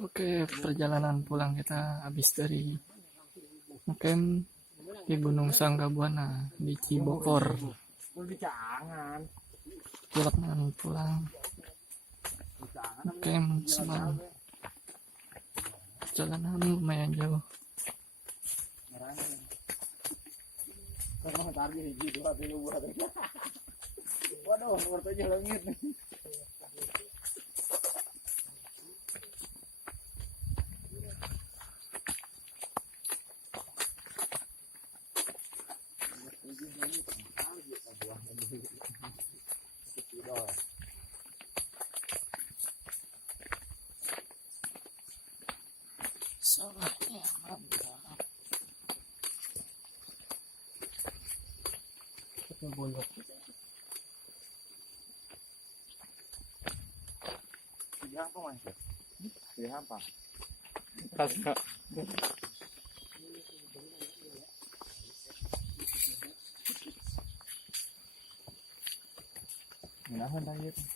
Oke, perjalanan pulang kita habis dari camp di Gunung Sanggabuana di Cibokor. Pulang camp semalam. Jalanan lumayan jauh. Sawahnya mantap. Kita boleh. Dia apa mas? Dia apa? Kasih. Menahan tadi.